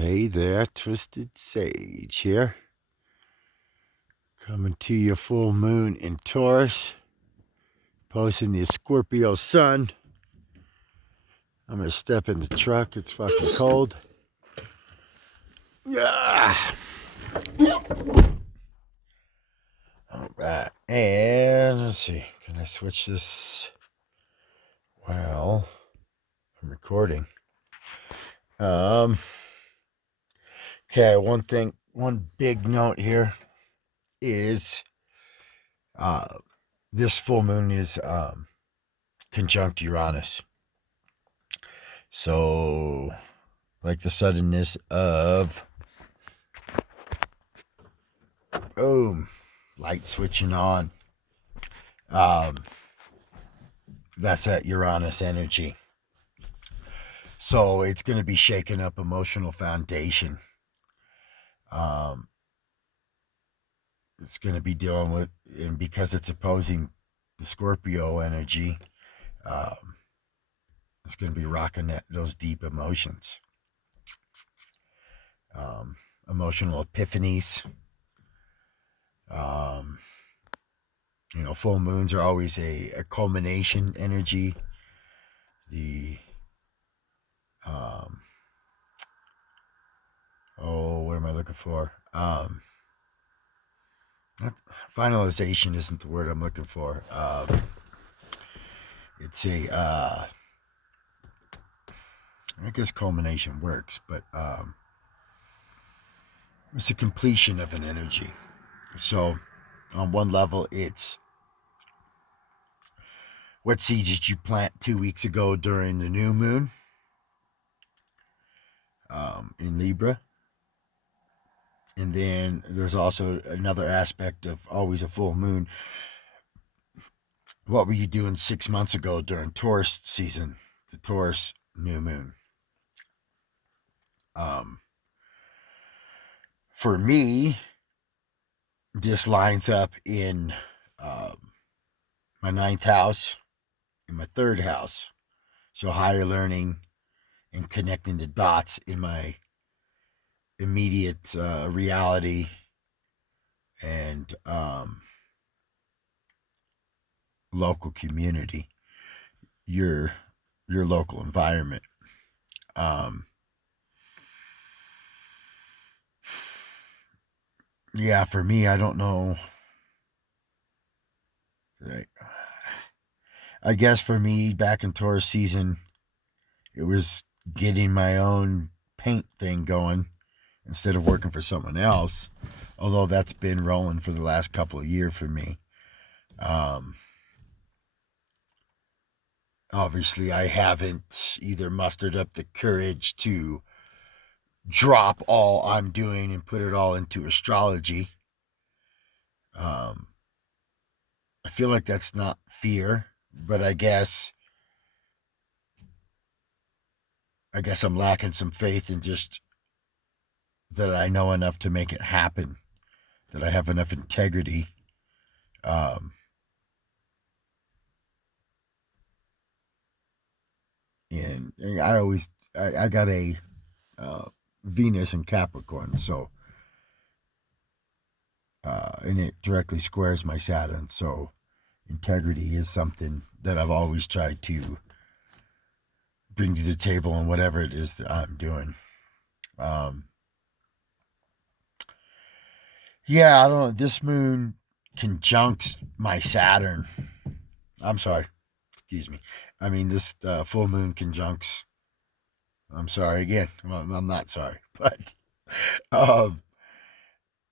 Hey there, Twisted Sage here. Coming to you full moon in Taurus. Posting the Scorpio sun. I'm going to step in the truck. It's fucking cold. Ah. Alright. And let's see. Can I switch this? Well, I'm recording. Okay, one big note here is this full moon is conjunct Uranus. So, like the suddenness of boom, light switching on. That's that Uranus energy. So it's going to be shaking up emotional foundation. It's going to be dealing with, and because it's opposing the Scorpio energy, it's going to be rocking those deep emotions. Emotional epiphanies. Full moons are always a culmination energy. What am I looking for? Finalization isn't the word I'm looking for. It's I guess culmination works, but it's a completion of an energy. So on one level, it's what seeds did you plant 2 weeks ago during the new moon in Libra? And then there's also another aspect of always a full moon. What were you doing 6 months ago during Taurus season, the Taurus new moon? For me, this lines up in my 9th house and my 3rd house. So higher learning and connecting the dots in my immediate reality and local community, your local environment. Yeah, for me, I don't know. I guess for me, back in Taurus season, it was getting my own paint thing going instead of working for someone else. Although that's been rolling for the last couple of years for me. Obviously, I haven't either mustered up the courage to drop all I'm doing and put it all into astrology. I feel like that's not fear, but I guess I'm lacking some faith in just that I know enough to make it happen, that I have enough integrity. And I got a Venus in Capricorn, so and it directly squares my Saturn, so integrity is something that I've always tried to bring to the table in whatever it is that I'm doing. Yeah, I don't know. This moon conjuncts my Saturn. I'm sorry. Excuse me. I mean, this full moon conjuncts. I'm sorry again. Well, I'm not sorry, but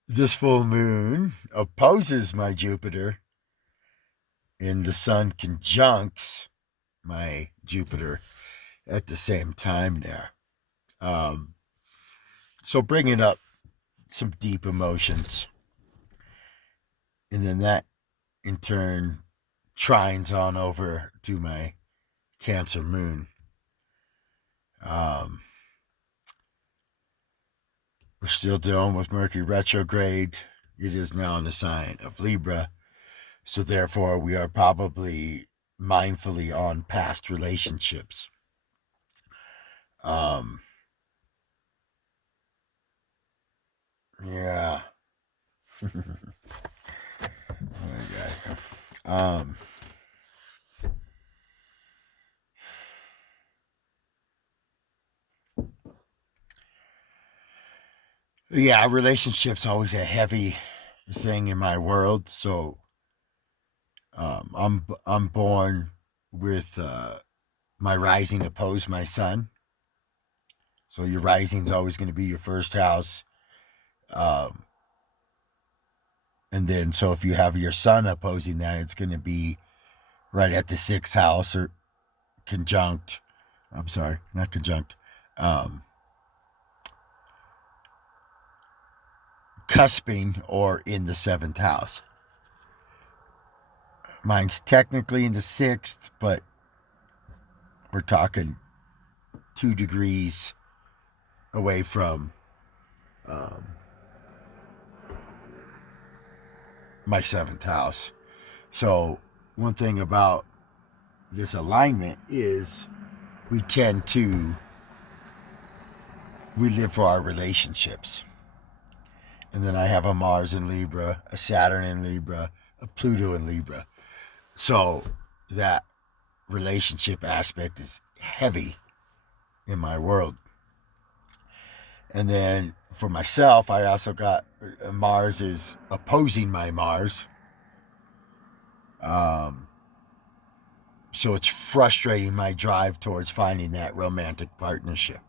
this full moon opposes my Jupiter, and the sun conjuncts my Jupiter at the same time there. So bringing up some deep emotions. And then that, in turn, trines on over to my Cancer moon. We're still dealing with Mercury retrograde. It is now in the sign of Libra. So therefore, we are probably mindfully on past relationships. my God. Yeah, relationships always a heavy thing in my world. So I'm born with my rising opposed my sun. So your rising's always going to be your first house. Um, and then so if you have your sun opposing that, it's going to be right at the sixth house or conjunct. I'm sorry, not conjunct. Um, Cusping or in the seventh house. Mine's technically in the sixth, but we're talking 2 degrees away from um, my seventh house. So, one thing about this alignment is we live for our relationships. And then I have a Mars in Libra, a Saturn in Libra, a Pluto in Libra. So, that relationship aspect is heavy in my world. And then for myself, I also got Mars is opposing my Mars. So it's frustrating my drive towards finding that romantic partnership.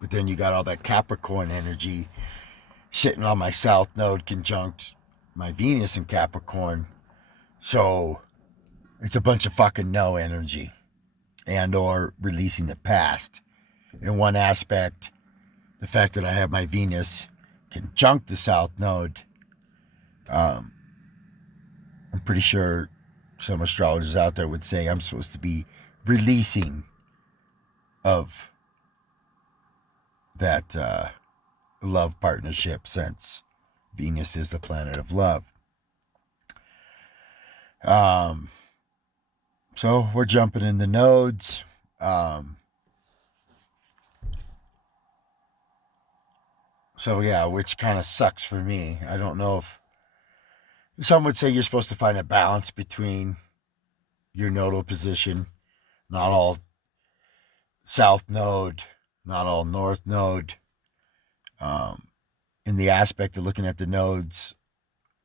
But then you got all that Capricorn energy sitting on my South Node conjunct my Venus in Capricorn. So it's a bunch of fucking no energy and or releasing the past. In one aspect, the fact that I have my Venus conjunct the South Node, I'm pretty sure some astrologers out there would say I'm supposed to be releasing of that love partnership since Venus is the planet of love. So we're jumping in the nodes. So yeah, which kind of sucks for me. I don't know if some would say you're supposed to find a balance between your nodal position, not all south node, not all north node. In the aspect of looking at the nodes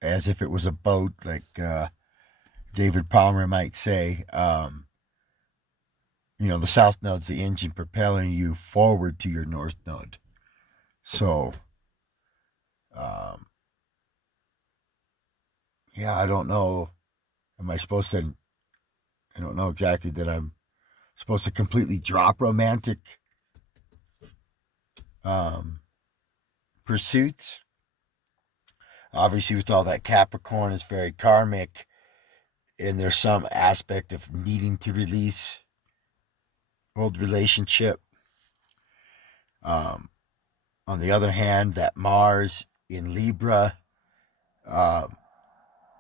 as if it was a boat, like David Palmer might say, the south node's the engine propelling you forward to your north node. So, yeah, I don't know. Am I supposed to? I don't know exactly that I'm supposed to completely drop romantic um, pursuits. Obviously, with all that Capricorn, is very karmic, and there's some aspect of needing to release old relationship. On the other hand, that Mars in Libra,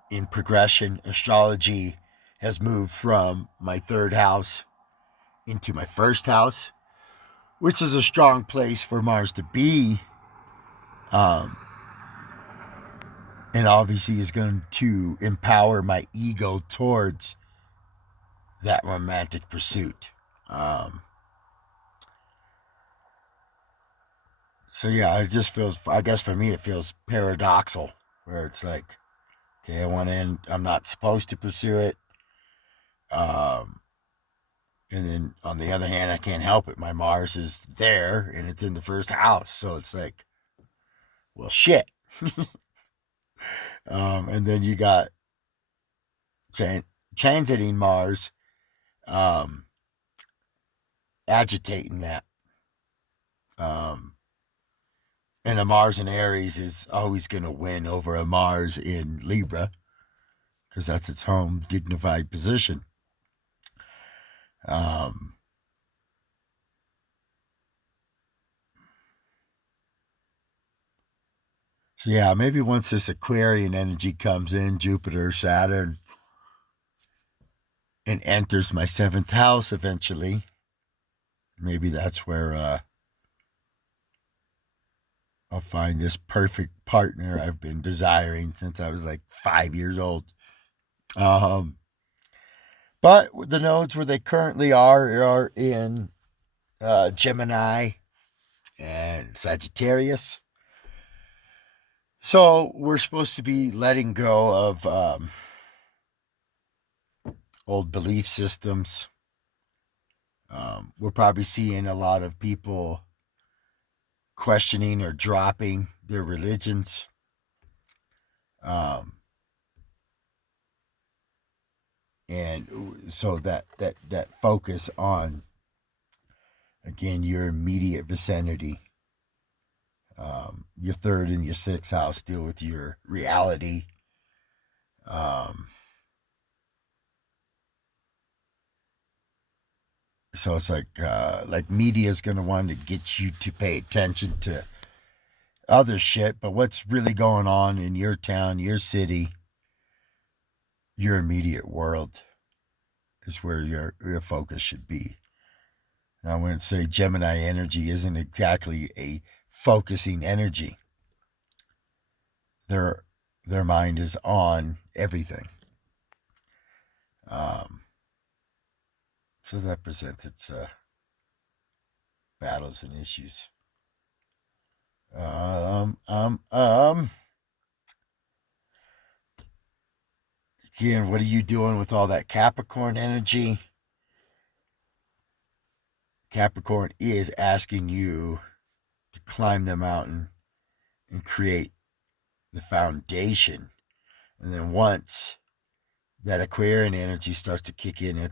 in progression, astrology has moved from my third house into my first house, which is a strong place for Mars to be. And obviously is going to empower my ego towards that romantic pursuit. So yeah, it just feels, I guess for me, it feels paradoxal where it's like, okay, I want to end, I'm not supposed to pursue it. And then on the other hand, I can't help it. My Mars is there and it's in the first house. So it's like, well, shit. And then you got transiting Mars, agitating that. And a Mars in Aries is always going to win over a Mars in Libra because that's its home dignified position. So yeah, maybe once this Aquarian energy comes in, Jupiter, Saturn, and enters my seventh house eventually, maybe that's where I'll I'll find this perfect partner I've been desiring since I was like 5 years old. But the nodes where they currently are in Gemini and Sagittarius. So we're supposed to be letting go of old belief systems. We're probably seeing a lot of people questioning or dropping their religions. And so that focus on, again, your immediate vicinity, your third and your sixth house deal with your reality. So it's like media is going to want to get you to pay attention to other shit, but what's really going on in your town, your city, your immediate world is where your focus should be. And I wouldn't say Gemini energy isn't exactly a focusing energy. Their mind is on everything. So that presents its battles and issues. Again, what are you doing with all that Capricorn energy? Capricorn is asking you to climb the mountain and create the foundation. And then once that Aquarian energy starts to kick in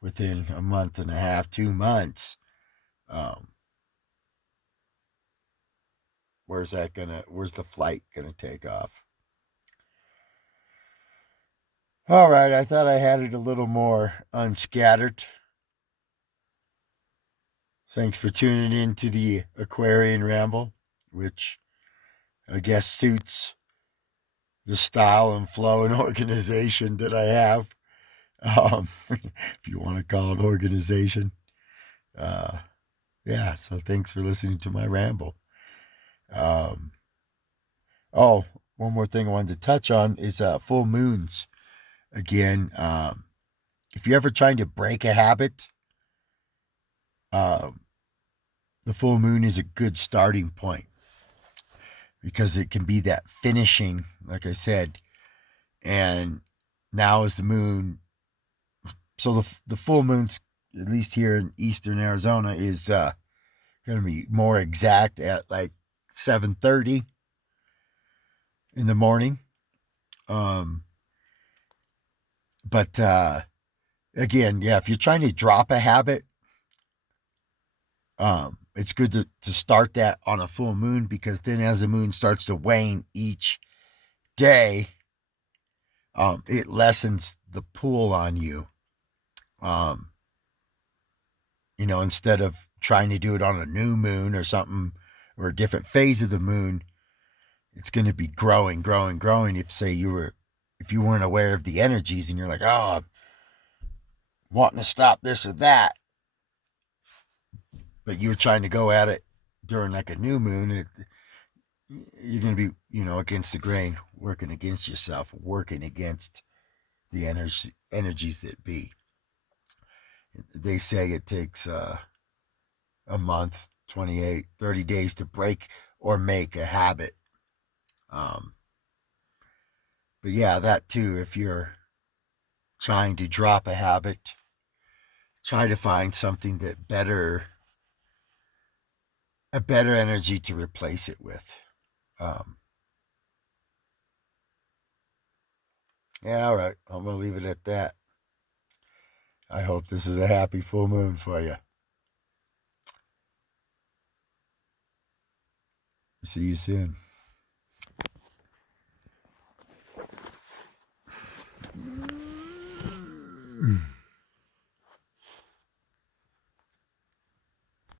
within a month and a half, 2 months, where's the flight gonna take off? All right, I thought I had it a little more unscattered. Thanks for tuning in to the Aquarian Ramble, which I guess suits the style and flow and organization that I have. If you want to call it organization. Yeah, so thanks for listening to my ramble. One more thing I wanted to touch on is full moons. Again, if you're ever trying to break a habit, the full moon is a good starting point because it can be that finishing, like I said. And now is the moon. So the full moon's, at least here in eastern Arizona, is going to be more exact at like 7:30 in the morning. But again, yeah, if you're trying to drop a habit, it's good to start that on a full moon, because then as the moon starts to wane each day, it lessens the pull on you. Instead of trying to do it on a new moon or something, or a different phase of the moon, it's going to be growing. If you weren't aware of the energies and you're like, oh, I'm wanting to stop this or that, but you're trying to go at it during like a new moon, you're going to be, against the grain, working against yourself, working against the energies that be. They say it takes a month, 28, 30 days to break or make a habit. But yeah, that too, if you're trying to drop a habit, try to find something a better energy to replace it with. Yeah, all right. I'm going to leave it at that. I hope this is a happy full moon for you. See you soon.